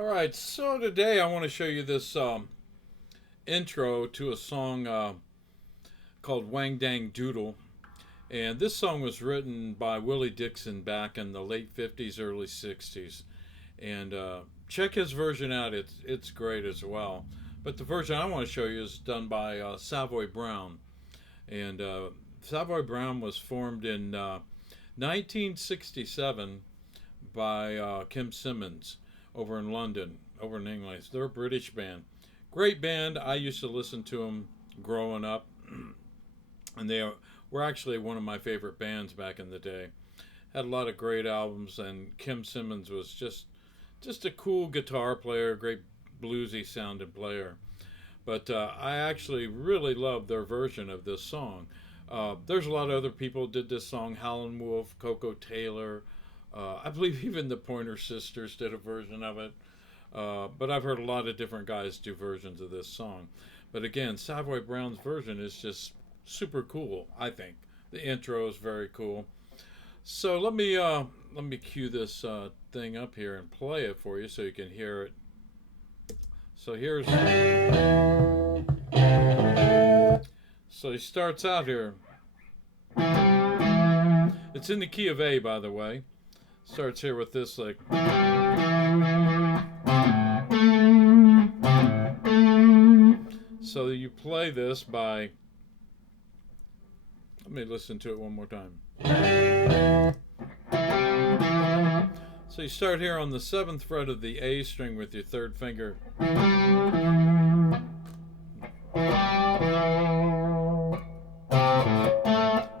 All right, so today I want to show you this intro to a song called Wang Dang Doodle. And this song was written by Willie Dixon back in the late 50s, early 60s. And check his version out, it's great as well. But the version I want to show you is done by Savoy Brown. And Savoy Brown was formed in 1967 by Kim Simmons over in London, over in England. They're a British band. Great band. I used to listen to them growing up. And they were actually one of my favorite bands back in the day. Had a lot of great albums, and Kim Simmons was just a cool guitar player, great bluesy sounding player. But I actually really love their version of this song. There's a lot of other people who did this song. Howlin' Wolf, Coco Taylor. I believe even the Pointer Sisters did a version of it. But I've heard a lot of different guys do versions of this song. But again, Savoy Brown's version is just super cool, I think. The intro is very cool. So let me cue this thing up here and play it for you so you can hear it. So so he starts out here. It's in the key of A, by the way. Starts here with this, like. So you play this by. Let me listen to it one more time. So you start here on the 7th fret of the A string with your 3rd finger.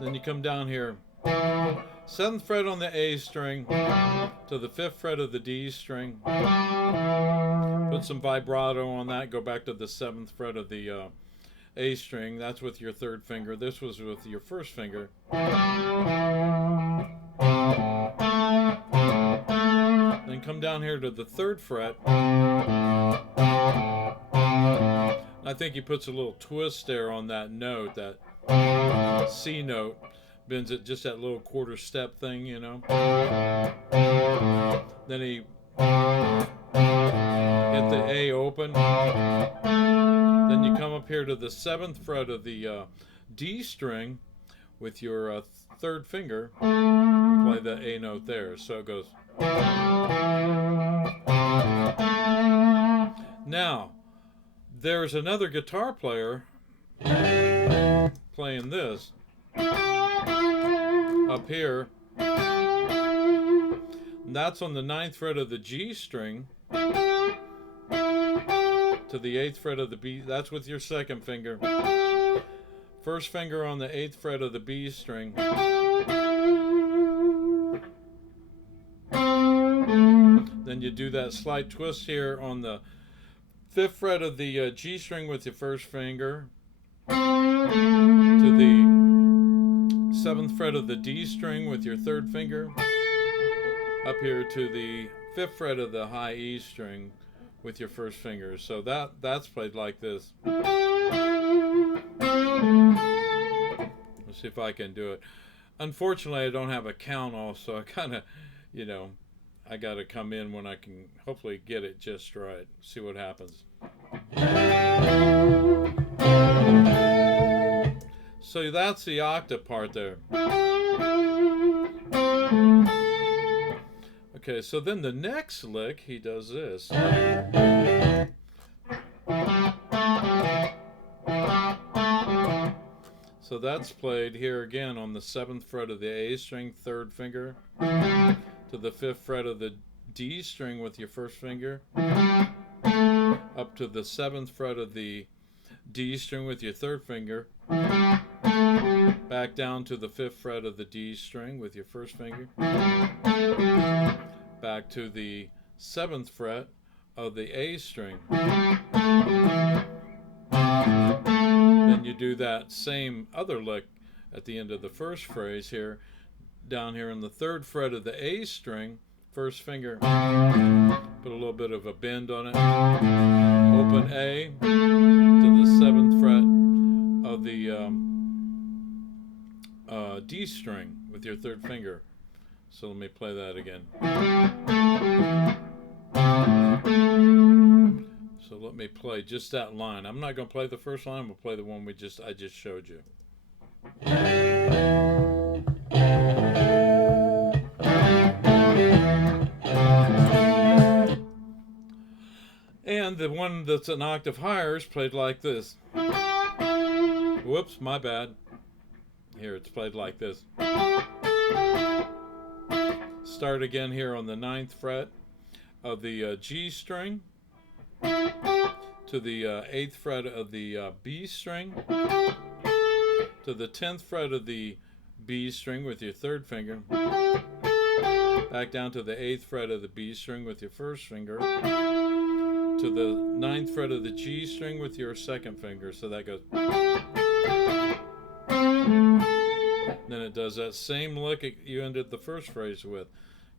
Then you come down here. 7th fret on the A string to the 5th fret of the D string. Put some vibrato on that. Go back to the 7th fret of the A string. That's with your 3rd finger. This was with your 1st finger. Then come down here to the 3rd fret. I think he puts a little twist there on that note, that C note. Bends it just that little quarter step thing, you know. Then he hit the A open. Then you come up here to the 7th fret of the D string with your 3rd finger and play the A note there. So it goes. Now, there's another guitar player playing this up here. And that's on the 9th fret of the G string to the 8th fret of the B. That's with your 2nd finger. 1st finger on the 8th fret of the B string. Then you do that slight twist here on the 5th fret of the G string with your 1st finger to the 7th fret of the D string with your 3rd finger up here to the 5th fret of the high E string with your 1st finger. So that's played like this. Let's see if I can do it. Unfortunately, I don't have a count off, so I kind of, I got to come in when I can hopefully get it just right. See what happens. So that's the octave part there. Okay, so then the next lick, he does this. So that's played here again on the 7th fret of the A string, 3rd finger, to the 5th fret of the D string with your 1st finger, up to the 7th fret of the D string with your 3rd finger, back down to the 5th fret of the D string with your 1st finger, back to the 7th fret of the A string. Then you do that same other lick at the end of the first phrase here, down here in the 3rd fret of the A string, 1st finger, put a little bit of a bend on it, open A to the 7th fret of the D string with your 3rd finger. So let me play that again. play just that line. I'm not going to play the first line. We'll play the one I just showed you. And the one that's an octave higher is played like this. Whoops, my bad. Here, it's played like this. Start again here on the 9th fret of the G string to the 8th fret of the B string to the 10th fret of the B string with your 3rd finger, back down to the 8th fret of the B string with your 1st finger, to the 9th fret of the G string with your 2nd finger. So that goes. Then it does that same lick you ended the first phrase with.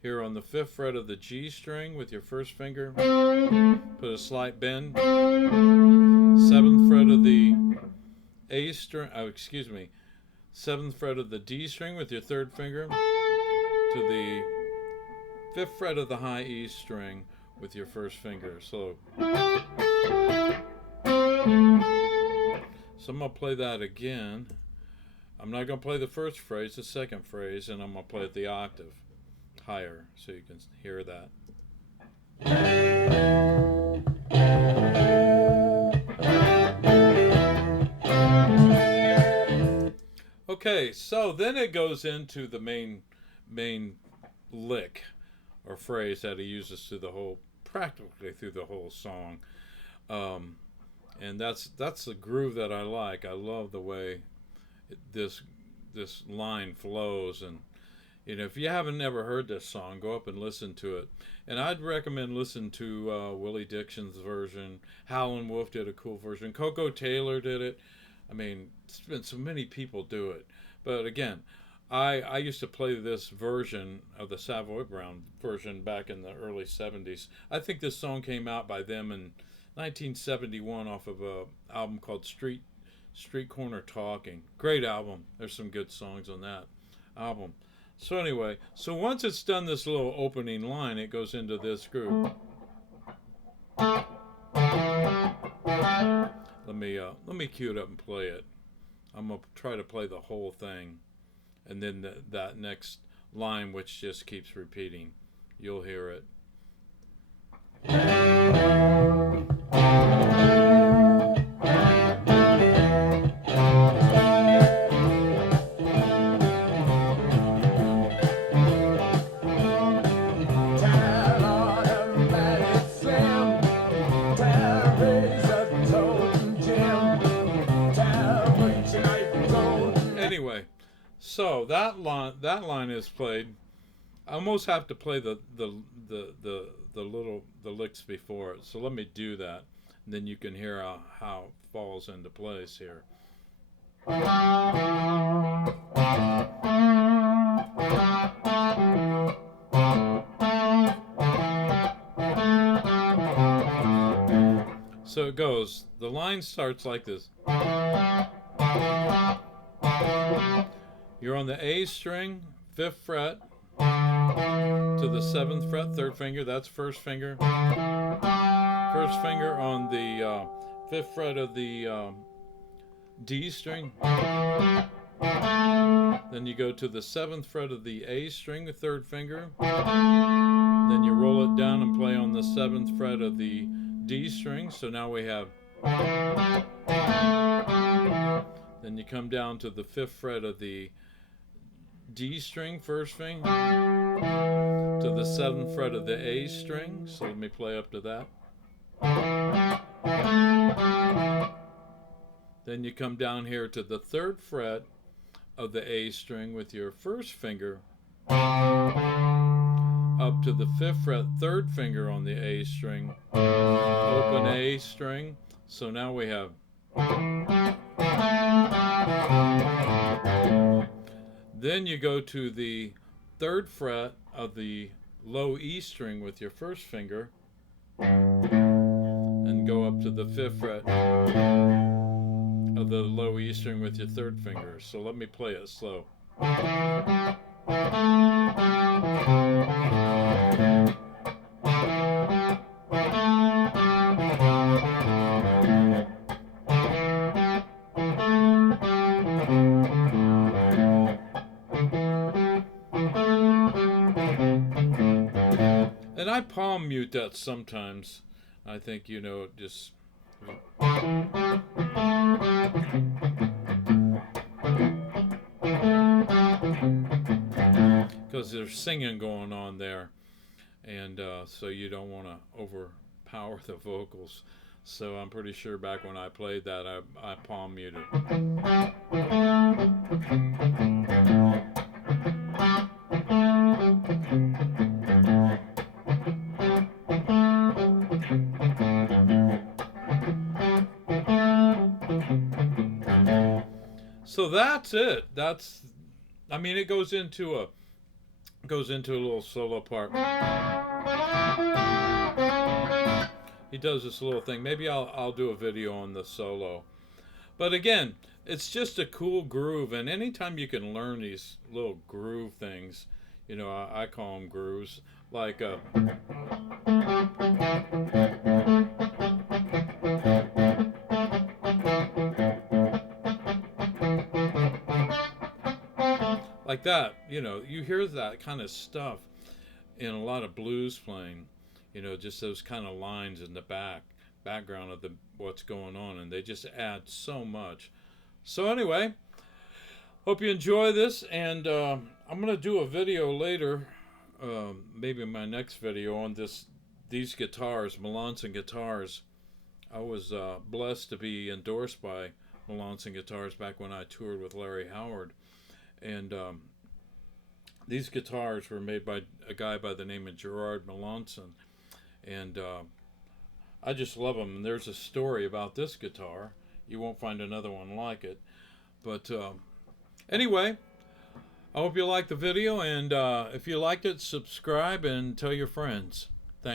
Here on the 5th fret of the G string with your 1st finger, put a slight bend. 7th fret of the A string, 7th fret of the D string with your 3rd finger, to the 5th fret of the high E string with your 1st finger. So I'm going to play that again. I'm not going to play the first phrase, the 2nd phrase, and I'm going to play it the octave higher so you can hear that. Okay, so then it goes into the main lick or phrase that he uses practically through the whole song, and that's the groove that I like. I love the way this line flows, and if you haven't never heard this song, go up and listen to it. And I'd recommend listening to Willie Dixon's version. Howlin' Wolf did a cool version. Coco Taylor did it. I mean, it's been so many people do it. But again, I used to play this version of the Savoy Brown version back in the early 70s. I think this song came out by them in 1971 off of an album called Street Corner Talking. Great album. There's some good songs on that album. So anyway, once it's done this little opening line, it goes into this groove. Let me cue it up and play it. I'm gonna try to play the whole thing, and then that next line, which just keeps repeating, you'll hear it. Anyway, so that line is played. I almost have to play the licks before it. So let me do that, and then you can hear how it falls into place here. So it goes. The line starts like this. You're on the A string, 5th fret, to the 7th fret, 3rd finger, that's 1st finger. 1st finger on the 5th fret of the D string. Then you go to the 7th fret of the A string, the 3rd finger. Then you roll it down and play on the 7th fret of the D string. So now we have. Then you come down to the 5th fret of the D string, 1st finger, to the 7th fret of the A string. So let me play up to that. Then you come down here to the 3rd fret of the A string with your 1st finger, up to the 5th fret, 3rd finger on the A string, open A string. So now we have. Then you go to the 3rd fret of the low E string with your 1st finger and go up to the 5th fret of the low E string with your 3rd finger. So let me play it slow. And I palm mute that sometimes. I think, you know, just... because there's singing going on there. And so you don't want to overpower the vocals. So I'm pretty sure back when I played that, I palm muted. So that's it. I mean, it goes into a little solo part. He does this little thing. Maybe I'll do a video on the solo. But again, it's just a cool groove, and anytime you can learn these little groove things, you know, I call them grooves, like like that. You know, you hear that kind of stuff in a lot of blues playing. You know, just those kind of lines in the background of what's going on, and they just add so much. So anyway, hope you enjoy this, and I'm gonna do a video later, maybe my next video on these guitars, Melanson guitars. I was blessed to be endorsed by Melanson guitars back when I toured with Larry Howard, and these guitars were made by a guy by the name of Gerard Melanson, and I just love them. And there's a story about this guitar. You won't find another one like it. But anyway, I hope you liked the video, and if you liked it, subscribe and tell your friends.